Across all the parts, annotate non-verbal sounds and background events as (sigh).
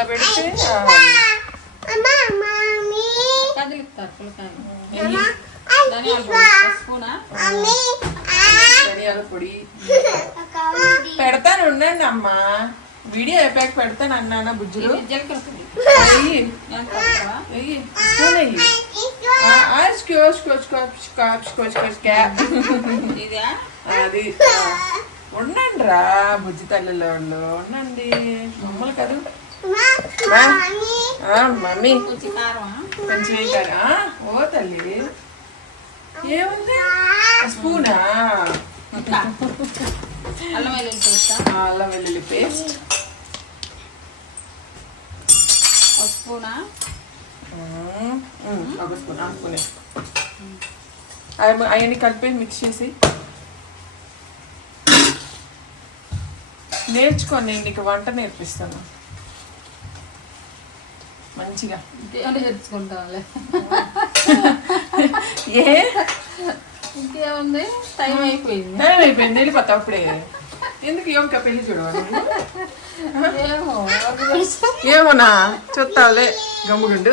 ఇట్లా పెడితే కదిలిస్తారు ధనియాల పొడి (laughs) పెడతాను ఉండండి అమ్మా. వీడియో అయిపోయాక పెడతాను అన్నానా బుజ్జులు? అది. ఉండండి రా బుజ్జి తల్లిలో వాళ్ళు ఉండండి. మమ్మల్ని కదా. మమ్మీ. ఆ, మమ్మీ. కొంచెం కారం ఓ తల్లి. ఏముంది? స్పూనా? అల్లం వెల్లుల్లి అల్లం వెల్లుల్లి పేస్ట్. ఒక స్పూనా? ఒక స్పూన్ స్పూన్. అవన్నీ కలిపి మిక్స్ చేసి. నేర్చుకో నేను నీకు వంట నేర్పిస్తాను. మంచిగా. ఇంకేమైనా తెచ్చుకుంటాంలే ఏ? ఇంకేముంది? టైం అయిపోయింది. టైం అయిపోయింది వెళ్ళిపోతావు అప్పుడే. ఎందుకు ఏం పెళ్ళి చూడవాలి? ఏమోనా? చూస్తావులే గమ్ముగుండు.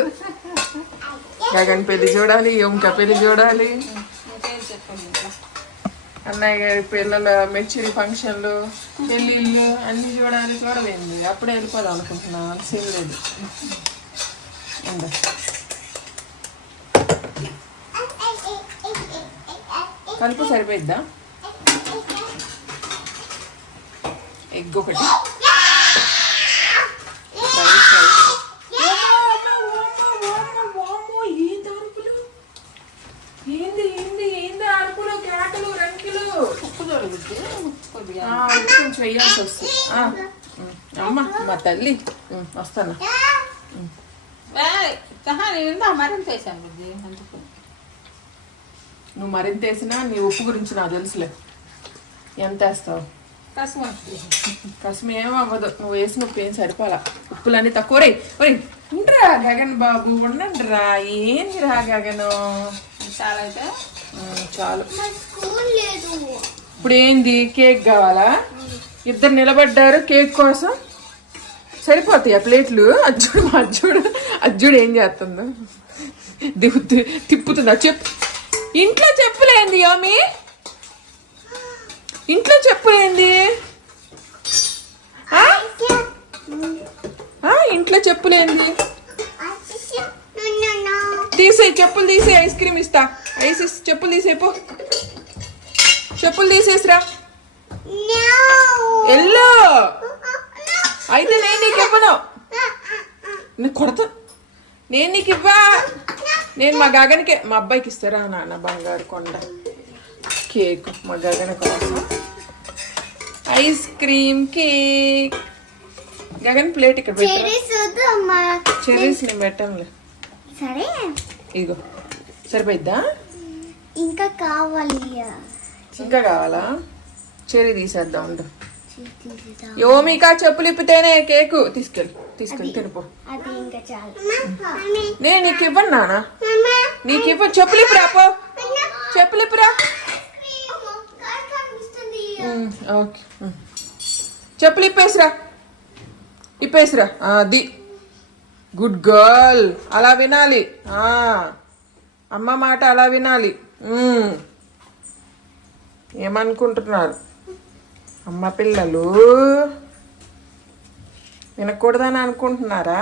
గగన్ పెళ్ళి చూడాలి ఓంక పెళ్ళి చూడాలి. అన్నయ్య గారి పిల్లల మెచ్యూరి ఫంక్షన్లు పెళ్ళిళ్ళు అన్ని చూడాలి చూడలేదు. అప్పుడే వెళ్ళిపోదాం అనుకుంటున్నా సేమ్ లేదు. కలుపు సరిపోయిద్దా? ఎగ్ ఒకటి. కొంచెం వేయాల్సి వస్తుంది. అమ్మ మా తల్లి వస్తాను? మరింత వేసాను నువ్వు మరింత వేసినా నీ ఉప్పు గురించి నాకు తెలుసులే. ఎంత వేస్తావు? కసం ఏం అవ్వదు నువ్వు వేసిన ఉప్పు ఏం సరిపోలా. ఉప్పులన్నీ తక్కువ. రే ఒరే ఉండరా గగన్ బాబు ఉండండి రా ఏంది రా గగను? చాలా అయితే చాలు. స్కూల్ లేదు. ఇప్పుడు ఏంది కేక్ కావాలా? ఇద్దరు నిలబడ్డారు కేక్ కోసం? సరిపోతాయి ఆ ప్లేట్లు. అజ్జుడు మా అజ్జుడు అజ్జుడు ఏం చేస్తుందో. దిగుతు తిప్పుతుందా చెప్పు. ఇంట్లో చెప్పులేంది యోమి ఇంట్లో చెప్పులేంది? ఇంట్లో చెప్పులేంది? తీసేయి చెప్పులు తీసే ఐస్ క్రీమ్ ఇస్తా. ఐస్ చెప్పులు తీసేపో చెప్పులు తీసేసిరా. ఎల్లో. అయితే నేను నీకు ఇవ్వను. నేను కొడతా. నేను నీకు ఇవ్వా. నేను మా గగన్కి మా అబ్బాయికి ఇస్తారా నాన్న బంగారు కొండ కేక్ మా గగన కోసం? Ice cream cake. Gagan plate ఇక్కడ చెరీస్ నేను పెట్టంలే సరే. ఇగో సరిపోయిద్దా? ఇంకా కావాలి ఇంకా. కావాలా? చెరీ తీసేద్దాం ఉండు. యోమికా చెప్పులు ఇప్పితేనే కేకు తీసుకెళ్ళి తీసుకెళ్ళి తినిపో. అది ఇంకా చాలు. నేను నీకు ఇవ్వను నానా. నీకు ఇవ్వ చెప్పులు ఇప్పురా పో. చెప్పులు ఇప్పురా. ఓకే. చెప్పులు ఇప్పేసిరా. ఇప్పేసిరా. అది. Good girl. అలా వినాలి. ఆ, అమ్మ మాట అలా వినాలి. ఏమనుకుంటున్నారు? అమ్మ పిల్లలు వినకూడదని అనుకుంటున్నారా?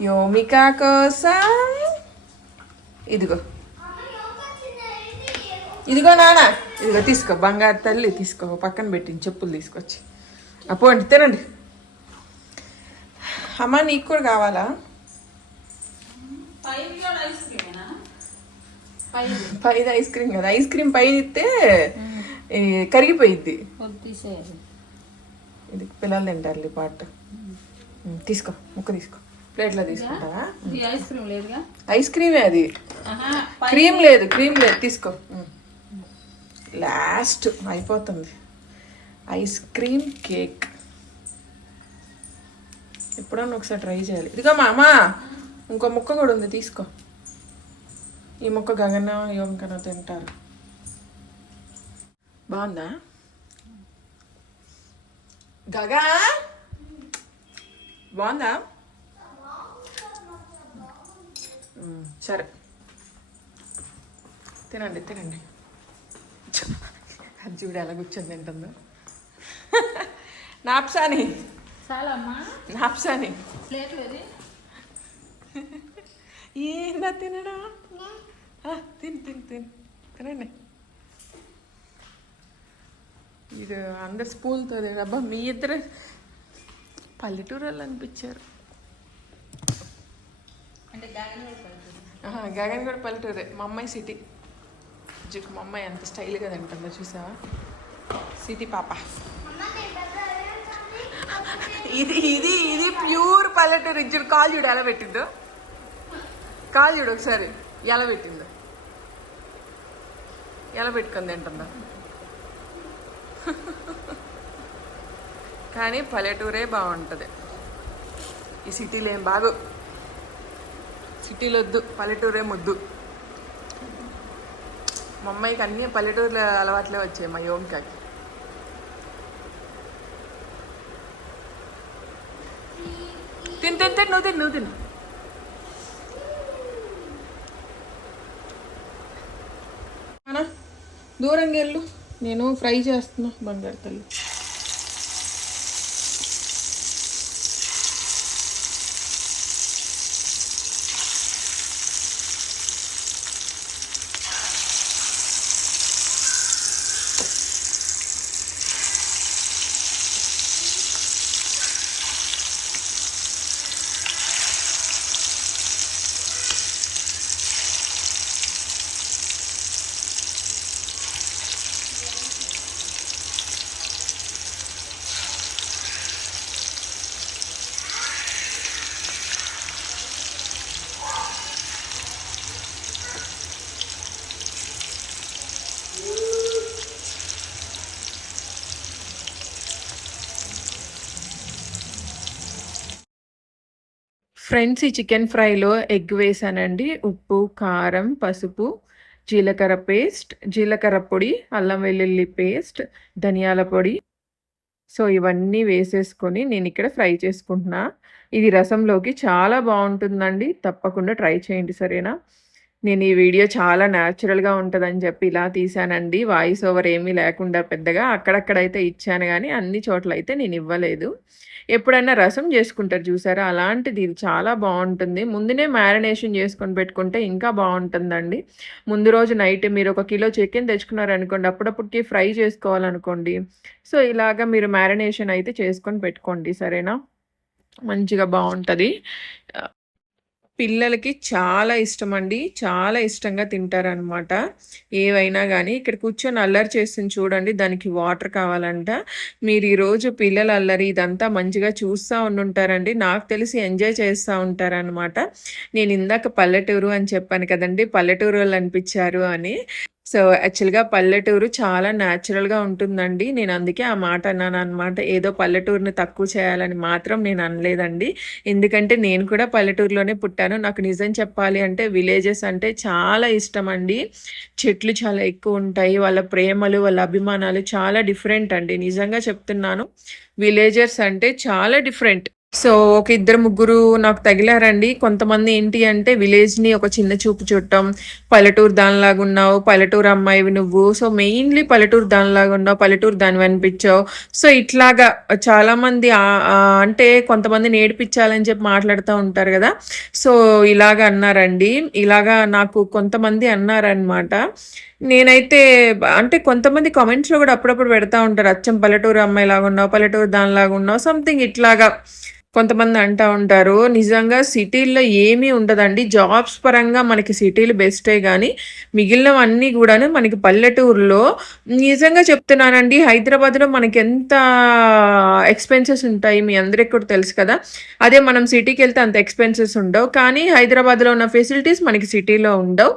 యోమిక కోసం. ఇదిగో. ఇదిగో నాన్న. ఇదిగో తీసుకో బంగారు తల్లి తీసుకో పక్కన పెట్టింది చెప్పులు తీసుకొచ్చి. అపోండి తినండి. అమ్మ నీకు కూడా కావాలా? కూడా ఐస్ క్రీమ్ కదా ఐస్ క్రీమ్ పైన ఇస్తే కరిగిపోయిద్ది. తీసేయాలి ఇది పిల్లలు తింటారు పాట. తీసుకో ముక్క తీసుకో. ప్లేట్లో తీసుకుంటావా? ఈ ఐస్ క్రీమ్ లేదుగా? ఐస్ క్రీమే అది. క్రీమ్ లేదు క్రీమ్ లేదు తీసుకో. లాస్ట్ అయిపోతుంది. Ice cream cake. ఎప్పుడన్నా ఒకసారి ట్రై చేయాలి. ఇదిగో మా అమ్మ ఇంకో ముక్క కూడా ఉంది తీసుకో. ఈ ముక్క గగన యోమకన తింటారు. బాగుందా? గగా? బాగుందా? సరే. తినండి తినండి. అది చూడు ఎలా కూర్చొని తింటుందో. నాప్సాని. నాప్సాని. ఏందా తినడా? తిను తిను తిను. తినండి. ఇది అందరు స్పూన్తో అబ్బా మీ ఇద్దరు పల్లెటూరు వాళ్ళు అనిపించారు గగన్ కూడా పల్లెటూరే. మా అమ్మాయి సిటీ. జుక్ మా అమ్మాయి ఎంత స్టైల్గా తింటుందో చూసావా? సిటీ పాప. ఇది ఇది ఇది ప్యూర్ పల్లెటూరు. ఇచ్చుడు కాలు చూడు ఎలా పెట్టిందో. కాలు చూడు ఒకసారి. ఎలా పెట్టిందో. ఎలా పెట్టుకుంది తింటుందో? కానీ పల్లెటూరే బాగుంటుంది. ఈ సిటీలో ఏం బాగు. సిటీలో వద్దు పల్లెటూరే ముద్దు. మా అమ్మాయికి అన్నీ పల్లెటూరులో అలవాట్లే వచ్చాయి మా యోగికాకి. తిని తిని తిని నువ్వు తిని నువ్వు తిను. దూరంగా వెళ్ళు. నేను ఫ్రై చేస్తున్నా బంగారు తల్లి. ఫ్రెండ్స్ ఈ చికెన్ ఫ్రైలో ఎగ్ వేసానండి. ఉప్పు కారం పసుపు జీలకర్ర పేస్ట్ జీలకర్ర పొడి అల్లం వెల్లుల్లి పేస్ట్ ధనియాల పొడి. సో ఇవన్నీ వేసేసుకొని నేను ఇక్కడ ఫ్రై చేసుకుంటున్నా. ఇది రసంలోకి చాలా బాగుంటుందండి. తప్పకుండా ట్రై చేయండి సరేనా? నేను ఈ వీడియో చాలా న్యాచురల్గా ఉంటుందని చెప్పి ఇలా తీశానండి. వాయిస్ ఓవర్ ఏమీ లేకుండా పెద్దగా అక్కడక్కడైతే ఇచ్చాను కానీ అన్ని చోట్ల అయితే నేను ఇవ్వలేదు. ఎప్పుడైనా రసం చేసుకుంటారు చూసారా? అలాంటిది ఇది చాలా బాగుంటుంది. ముందునే మ్యారినేషన్ చేసుకొని పెట్టుకుంటే ఇంకా బాగుంటుందండి. ముందు రోజు నైట్ మీరు ఒక కిలో చికెన్ తెచ్చుకున్నారనుకోండి అప్పుడప్పుడుకి ఫ్రై చేసుకోవాలనుకోండి. సో ఇలాగ మీరు మ్యారినేషన్ అయితే చేసుకొని పెట్టుకోండి సరేనా? మంచిగా బాగుంటుంది. పిల్లలకి చాలా ఇష్టం అండి చాలా ఇష్టంగా తింటారనమాట ఏవైనా కానీ ఇక్కడ కూర్చొని అల్లరి చేస్తుంది చూడండి. దానికి వాటర్ కావాలంట. మీరు ఈరోజు పిల్లల అల్లరి ఇదంతా మంచిగా చూస్తూ ఉండుంటారండి. నాకు తెలిసి ఎంజాయ్ చేస్తూ ఉంటారనమాట నేను ఇందాక పల్లెటూరు అని చెప్పాను కదండి. పల్లెటూరు వాళ్ళు అనిపించారు అని. సో యాక్చువల్గా పల్లెటూరు చాలా న్యాచురల్గా ఉంటుందండి. నేను అందుకే ఆ మాట అన్నాను అనమాట ఏదో పల్లెటూరుని తక్కువ చేయాలని మాత్రం నేను అనలేదండి. ఎందుకంటే నేను కూడా పల్లెటూరులోనే పుట్టాను. నాకు నిజం చెప్పాలి అంటే విలేజెస్ అంటే చాలా ఇష్టం అండి చెట్లు చాలా ఎక్కువ ఉంటాయి. వాళ్ళ ప్రేమలు వాళ్ళ అభిమానాలు చాలా డిఫరెంట్ అండి. నిజంగా చెప్తున్నాను విలేజర్స్ అంటే చాలా డిఫరెంట్. సో ఒక ఇద్దరు ముగ్గురు నాకు తగిలారండి. కొంతమంది ఏంటి అంటే విలేజ్ని ఒక చిన్న చూపు చూడటం పల్లెటూరు దానిలాగా ఉన్నావు పల్లెటూరు అమ్మాయివి నువ్వు. సో మెయిన్లీ పల్లెటూరు దానిలాగా ఉన్నావు పల్లెటూరు దానివి అనిపించావు సో ఇట్లాగా చాలామంది అంటే కొంతమంది నేర్పించాలని చెప్పి మాట్లాడుతూ ఉంటారు కదా. సో ఇలాగ అన్నారండి. ఇలాగా నాకు కొంతమంది అన్నారనమాట నేనైతే అంటే కొంతమంది కామెంట్స్లో కూడా అప్పుడప్పుడు పెడతా ఉంటారు. అచ్చం పల్లెటూరు అమ్మాయి లాగా ఉన్నావు పల్లెటూరు దానిలాగా ఉన్నావు సంథింగ్ ఇట్లాగా. కొంతమంది అంటూ ఉంటారు నిజంగా సిటీల్లో ఏమీ ఉండదండి. జాబ్స్ పరంగా మనకి సిటీలు బెస్టే కానీ మిగిలినవన్నీ కూడాను మనకి పల్లెటూరులో నిజంగా చెప్తున్నానండి. హైదరాబాద్లో మనకి ఎంత ఎక్స్పెన్సెస్ ఉంటాయి మీ అందరికి కూడా తెలుసు కదా. అదే మనం సిటీకి వెళ్తే అంత ఎక్స్పెన్సెస్ ఉండవు. కానీ హైదరాబాద్లో ఉన్న ఫెసిలిటీస్ మనకి సిటీలో ఉండవు.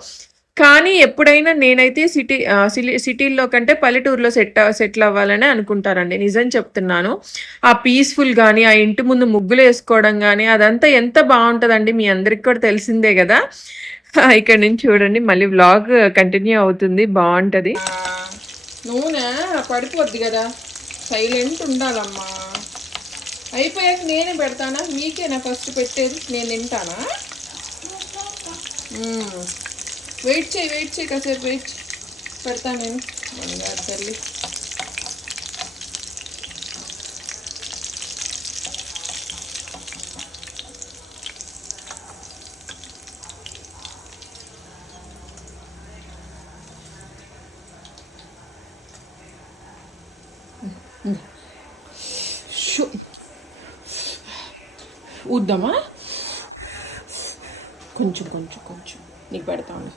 కానీ ఎప్పుడైనా నేనైతే సిటీ సిలి- సిటీల్లో కంటే పల్లెటూరులో సెట్ సెటిల్ అవ్వాలని అనుకుంటారండి. నిజం చెప్తున్నాను. ఆ పీస్ఫుల్ కానీ ఆ ఇంటి ముందు ముగ్గులు వేసుకోవడం కానీ అదంతా ఎంత బాగుంటుందండి మీ అందరికి కూడా తెలిసిందే కదా. ఇక్కడ నుంచి చూడండి. మళ్ళీ వ్లాగ్ కంటిన్యూ అవుతుంది. బాగుంటుంది. నూనె పడిపోద్ది కదా. సైలెంట్ ఉండాలమ్మా. అయిపోయాక నేనే పెడతానా? మీకేనా ఫస్ట్ పెట్టేది? నేను తింటానా? వెయిట్ చేయి వెయిట్ చేయి కాసేపు వెయిట్ చేయి. పెడతాను నేను బంగారు తల్లి ఊద్దామా? కొంచెం కొంచెం కొంచెం. నీకు పెడతా ఉన్నా.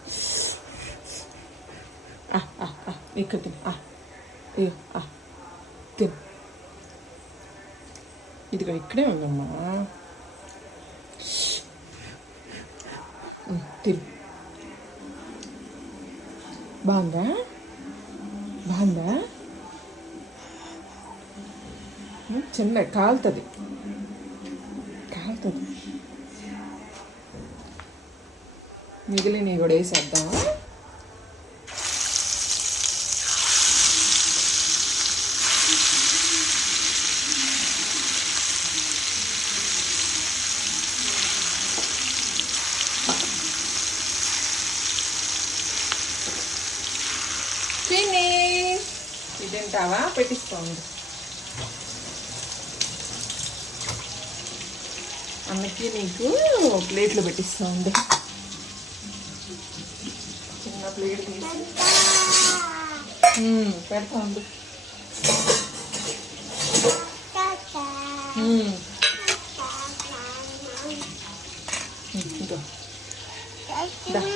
ఇక్కడ తిను. ఆ, ఇదిగో ఆ, తిను. ఇదిగో ఇక్కడే ఉందమ్మా. ఉమ్, తిను. బాగుందా? బాగుందా? చిన్న కాలుతుంది. కాలుతుంది. మిగిలినవి కూడా వేసేద్దామా చిన్ని ఇది తింటావా పెట్టిస్తాను అన్నకి నీకు ప్లేట్లు పెట్టిస్తా ఉంది ప్లేట్ పెడతా ఉంది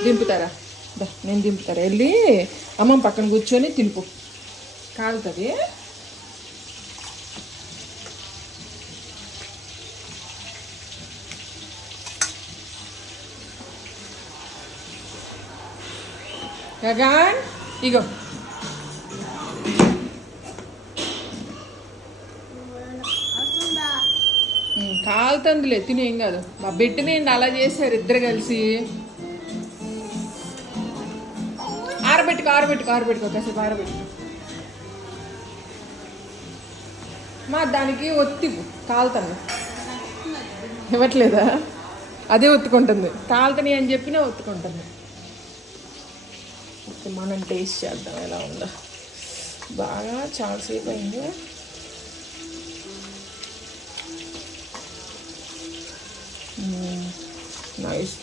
దింపుతారా? దా నేను దింపుతారా? వెళ్ళి అమ్మమ్మ పక్కన కూర్చొని తినుపు. కాలుతుంది. గగన్ ఇగో. ఉమ్, కాలుతుందిలే తినేం కాదు. మా బిడ్డనేండి అలా చేశారు ఇద్దరు కలిసి? ఆరబెట్టుకో ఆరబెట్టుకో ఆరబెట్టుకో కాసేపు ఆరబెట్టుకో. మా దానికి ఒత్తి కాలుతుంది. ఇవ్వట్లేదా? అదే ఒత్తుకుంటుంది. కాలుతని అని చెప్పినా ఒత్తుకుంటుంది. ఓకే, మనం టేస్ట్ చేద్దాం ఎలా ఉందో. బాగా చాలాసేపు అయింది. నైస్.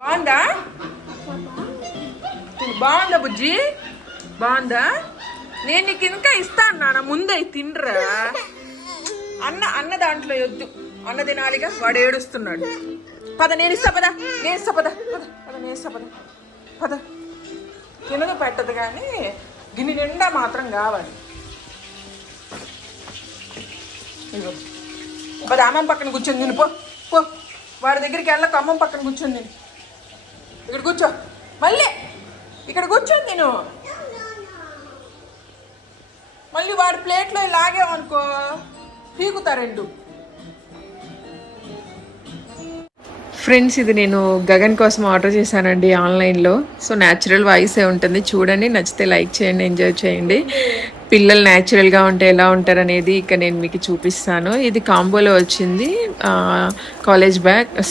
బాగుందా? బాగుందా బుజ్జి? బాగుందా? నేను నీకు ఇంకా ఇస్తాను నాన్న ముందే తినరా? అన్న అన్న దాంట్లో వద్దు. అన్న తినాలిగా వాడు ఏడుస్తున్నాడు. పద నేను ఇస్తా పద. నేను ఇస్తా పద. పద పద నేను ఇస్తా పద. పద. తినదు పెట్టదు కానీ గిన్నె నిండా మాత్రం కావాలి. ఇదిగో. పద అమ్మం పక్కన కూర్చొని తిని. పో పో. వాడి దగ్గరికి వెళ్ళక అమ్మం పక్కన కూర్చొని తిని. ఇక్కడ కూర్చో. మళ్ళీ. ఇక్కడ కూర్చొని తిను. మళ్ళీ వాడి ప్లేట్లో లాగేవనుకో పీకుతా రెండు. ఫ్రెండ్స్ ఇది నేను గగన్ కోసం ఆర్డర్ చేశానండి ఆన్లైన్లో. సో న్యాచురల్ వాయిసే ఉంటుంది. చూడండి నచ్చితే లైక్ చేయండి ఎంజాయ్ చేయండి. పిల్లలు న్యాచురల్గా ఉంటే ఎలా ఉంటారనేది ఇక నేను మీకు చూపిస్తాను. ఇది కాంబోలో వచ్చింది. College bag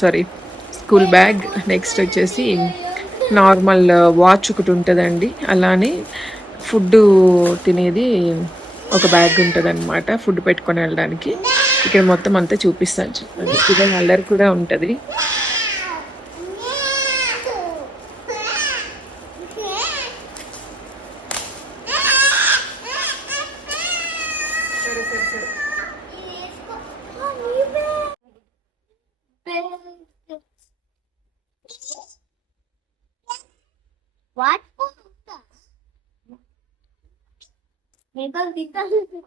sorry school bag next వచ్చేసి నార్మల్ వాచ్ ఒకటి ఉంటుందండి. అలానే ఫుడ్ తినేది ఒక బ్యాగ్ ఉంటుంది అనమాట ఫుడ్ పెట్టుకొని వెళ్ళడానికి. ఇక్కడ మొత్తం అంతా చూపిస్తాను చెప్పండి. ఇక్కడ అల్లరి కూడా ఉంటుంది సరే సరే సరే What? Nicole, Nicole.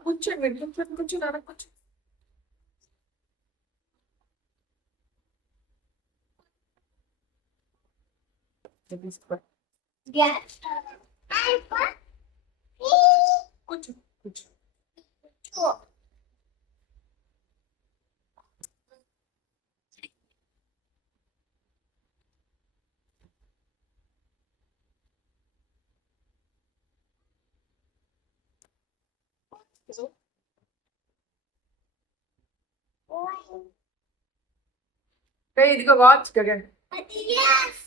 కూర్చోండి కూర్చోండి కూర్చోండి అక్కడ కూర్చో. కూర్చో ఏ, ఇదిగో వాచ్ గగన్ Yes.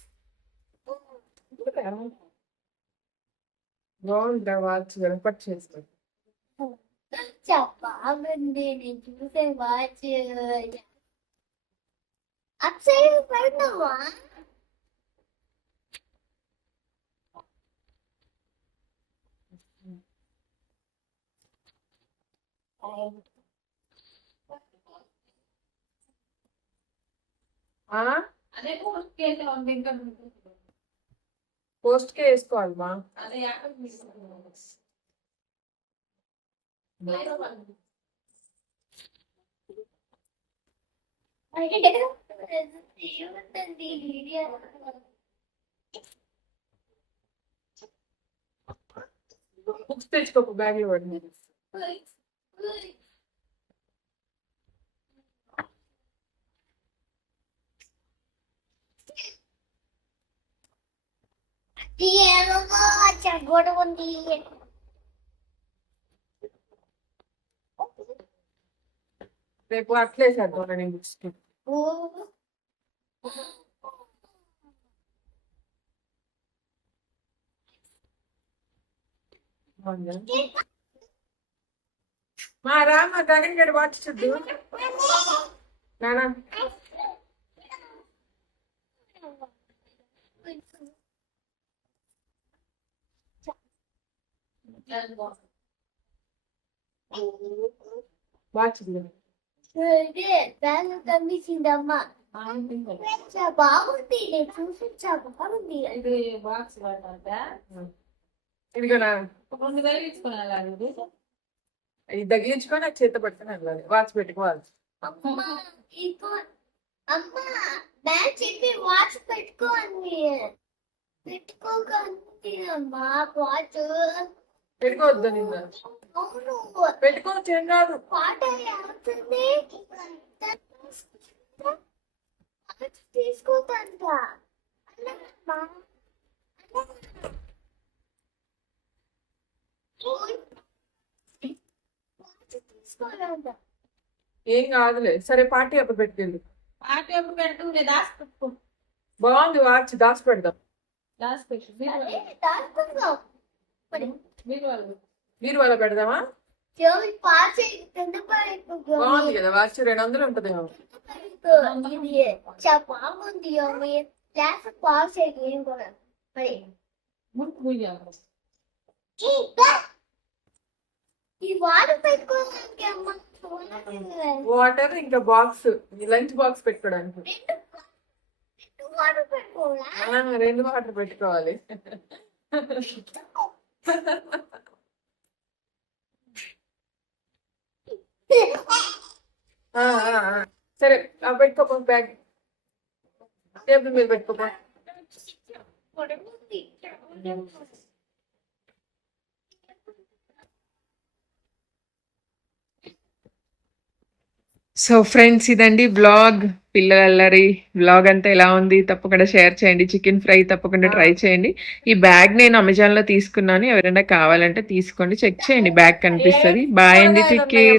బాగుందా వాచ్ కనపట్ చేసుకో చెప్పాలండి నేను చూసే వాచ్ అక్షయ్ పెడతావా ఆ అదే పోస్ట్ కేసు ఉంది ఇంకా పోస్ట్ కే వేసుకోవాలి మా అదే యాడ్ తీసుకున్నాను. బుక్స్ తెచ్చుకోకు బ్యాగ్లో పడింది ఉంది. రేపు అట్లే చేద్దాం నేను బుక్స్? మా రా మా గగన్ గడి వాచ్ చూద్దు నానా. బ్యాగ్ కనిపించిందమ్మా బాగుంది నేను చూసి బాగుంది ఇది బాక్స్ పడ్డా ఇదిగో నా రెండు వేలు ఇచ్చుకున్నా ఇది తగిలించుకొని నాకు చేత పట్టుకొని వెళ్ళాలి వాచ్ పెట్టుకోవాలి అమ్మా ఇంకో అమ్మా బ్యాగ్ చెప్పి వాచ్ పెట్టుకోండి పెట్టుకోకండి అమ్మా వాచ్ పెట్టుకోవద్దు నిన్న. పెట్టుకోవచ్చు ఏం కాదు. తీసుకోదంట ఏం కాదులే. సరే పార్టీ అప్పుడు పెట్టుకెళ్ళి. పాట ఎప్పుడు పెట్టు నేను దాచిపెట్టుకో బాగుంది వాచ్ దాచి పెడదాం. అదే దాచుకుందాం మరి మీరు వాళ్ళు పెడదామా? బాగుంది కదా వాచ్ రెండు వందలు చాలా బాగుంది క్లాస్ పాస్ అయ్యి కూడా. మరి వాటర్ ఇంకా బాక్స్ లంచ్ బాక్స్ పెట్టుకోవడానికి. రెండు వాటర్ పెట్టుకోవాలా. (laughs) సరే ఆ పెట్టుకోపో బ్యాగ్. టేబుల్ మీద పెట్టుకోపో. సో ఫ్రెండ్స్ ఇదండి బ్లాగ్ పిల్లలల్లరి బ్లాగ్ అంతా ఎలా ఉంది? తప్పకుండా షేర్ చేయండి. చికెన్ ఫ్రై తప్పకుండా ట్రై చేయండి. ఈ బ్యాగ్ నేను అమెజాన్లో తీసుకున్నాను. ఎవరైనా కావాలంటే తీసుకోండి. చెక్ చేయండి. బ్యాగ్ కనిపిస్తుంది. బాయ్ అండి టేక్ కేర్